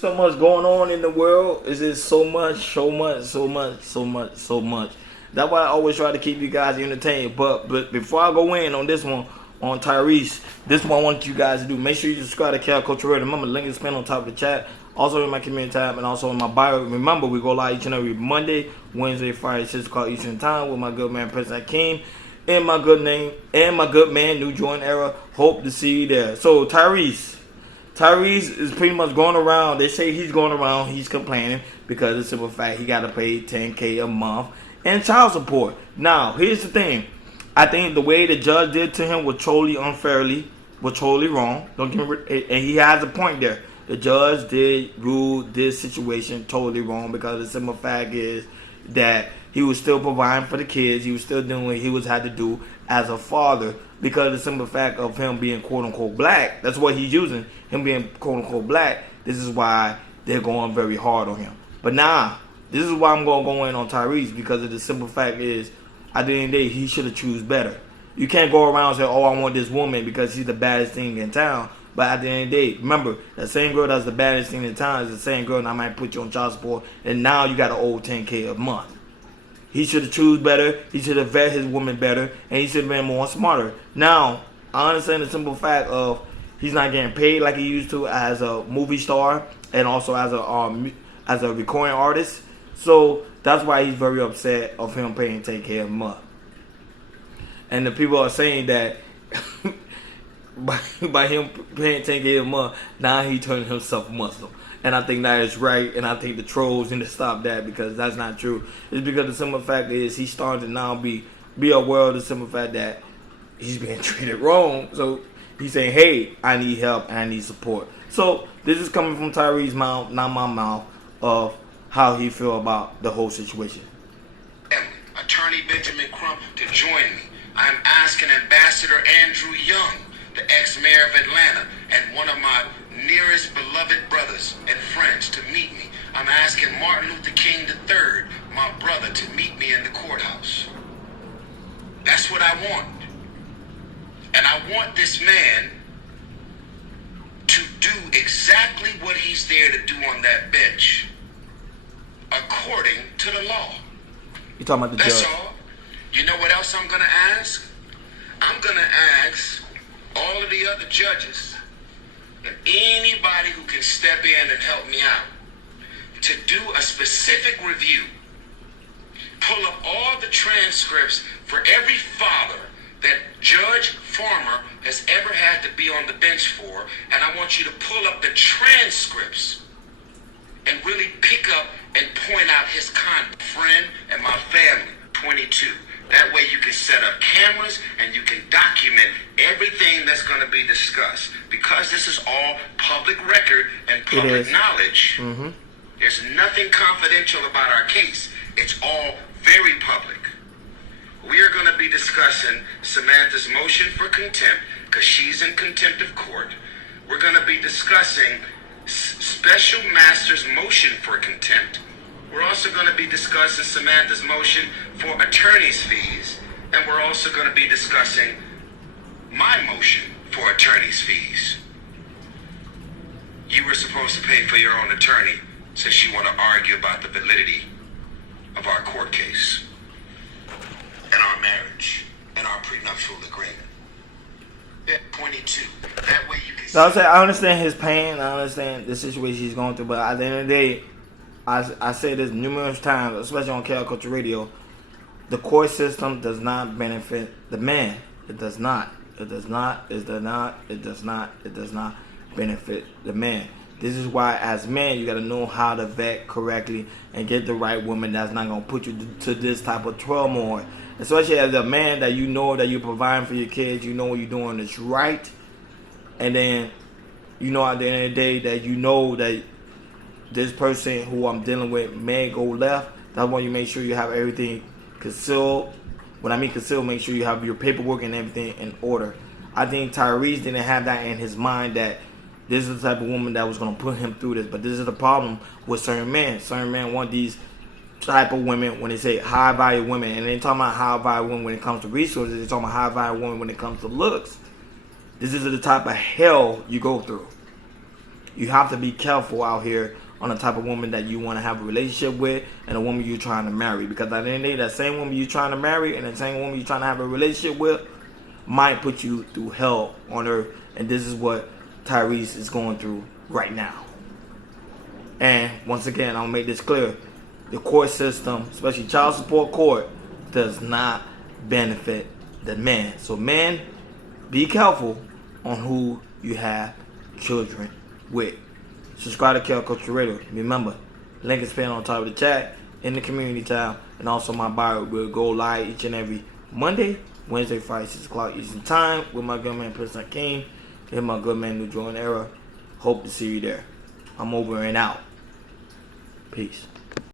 So much going on in the world. Is just so much, so much, so much, so much, so much. That's why I always try to keep you guys entertained. But before I go in on this one, on Tyrese, this one I want you guys to do. Make sure you subscribe to Cal Culture Radio. Remember, the link is pinned on top of the chat. Also in my community tab and also in my bio. Remember, we go live each and every Monday, Wednesday, Friday, 6 o'clock Eastern Time with my good man President King and my good name and my good man New Jordan Era. Hope to see you there. So Tyrese is pretty much going around. They say he's going around. He's complaining because of the simple fact he got to pay $10K a month in child support. Now, here's the thing. I think the way the judge did to him was totally unfairly, was totally wrong. Don't get me, and he has a point there. The judge did rule this situation totally wrong because the simple fact is that he was still providing for the kids. He was still doing what he was had to do as a father because of the simple fact of him being quote unquote black. That's what he's using. Him being quote unquote black. This is why they're going very hard on him. But nah, this is why I'm going to go in on Tyrese because of the simple fact is at the end of the day he should have choose better. You can't go around and say, oh, I want this woman because she's the baddest thing in town. But at the end of the day, remember, that same girl that's the baddest thing in town is the same girl that might put you on child support, and now you got to owe $10K a month. He should have choose better. He should have vet his woman better, and he should have been more smarter. Now, I understand the simple fact of he's not getting paid like he used to as a movie star and also as a recording artist. So that's why he's very upset of him paying $10K a month. And the people are saying that by him paying $10K a month, now he turned himself Muslim. And I think that is right, and I think the trolls need to stop that because that's not true. It's because the simple fact is he's starting to now be aware of the simple fact that he's being treated wrong. So he's saying, hey, I need help and I need support. So this is coming from Tyrese's mouth, not my mouth, of how he feel about the whole situation. Attorney Benjamin Crump to join me. I'm asking Ambassador Andrew Young, the ex-mayor of Atlanta, and one of my nearest beloved brothers and friends to meet me. I'm asking Martin Luther King III, my brother, to meet me in the courthouse. That's what I want. And I want this man to do exactly what he's there to do on that bench, according to the law. You talking about the That's judge? all. You know what else I'm going to ask? I'm going to ask all of the other judges and anybody who can step in and help me out to do a specific review. Pull up all the transcripts for every father that Judge Farmer has ever had to be on the bench for, and I want you to pull up the transcripts and really pick up and point out his friend and my family, 22. That way you can set up cameras and you can document everything that's going to be discussed. Because this is all public record and public knowledge, there's nothing confidential about our case. It's all very public. We are going to be discussing Samantha's motion for contempt because she's in contempt of court. We're going to be discussing Special Master's motion for contempt. We're also going to be discussing Samantha's motion for attorney's fees. And we're also going to be discussing my motion for attorney's fees. You were supposed to pay for your own attorney since you want to argue about the validity of our court case and our marriage and our prenuptial agreement. 22. That way you can... So I understand his pain. I understand the situation he's going through. But at the end of the day, I say this numerous times, especially on KL Culture Radio, the court system does not benefit the man. It does not. It does not. It does not. It does not. It does not benefit the man. This is why, as men, you got to know how to vet correctly and get the right woman that's not going to put you to this type of turmoil. Especially as a man that you know that you're providing for your kids, you know what you're doing is right. And then, you know, at the end of the day, that you know that this person who I'm dealing with may go left. That's why you make sure you have everything concealed. When I mean concealed, make sure you have your paperwork and everything in order. I think Tyrese didn't have that in his mind that this is the type of woman that was going to put him through this. But this is the problem with certain men. Certain men want these type of women when they say high value women. And they ain't talking about high value women when it comes to resources. They're talking about high value women when it comes to looks. This is the type of hell you go through. You have to be careful out here on the type of woman that you want to have a relationship with and the woman you're trying to marry. Because at the end of the day, that same woman you're trying to marry and the same woman you're trying to have a relationship with might put you through hell on earth. And this is what Tyrese is going through right now. And once again, I'll make this clear. The court system, especially child support court, does not benefit the man. So men, be careful on who you have children with. Subscribe to Kel Culture Radio. Remember, link is pinned on top of the chat, in the community tab, and also my bio will go live each and every Monday, Wednesday, Friday, 6 o'clock Eastern Time with my good man President King and my good man New Jordan Era. Hope to see you there. I'm over and out. Peace.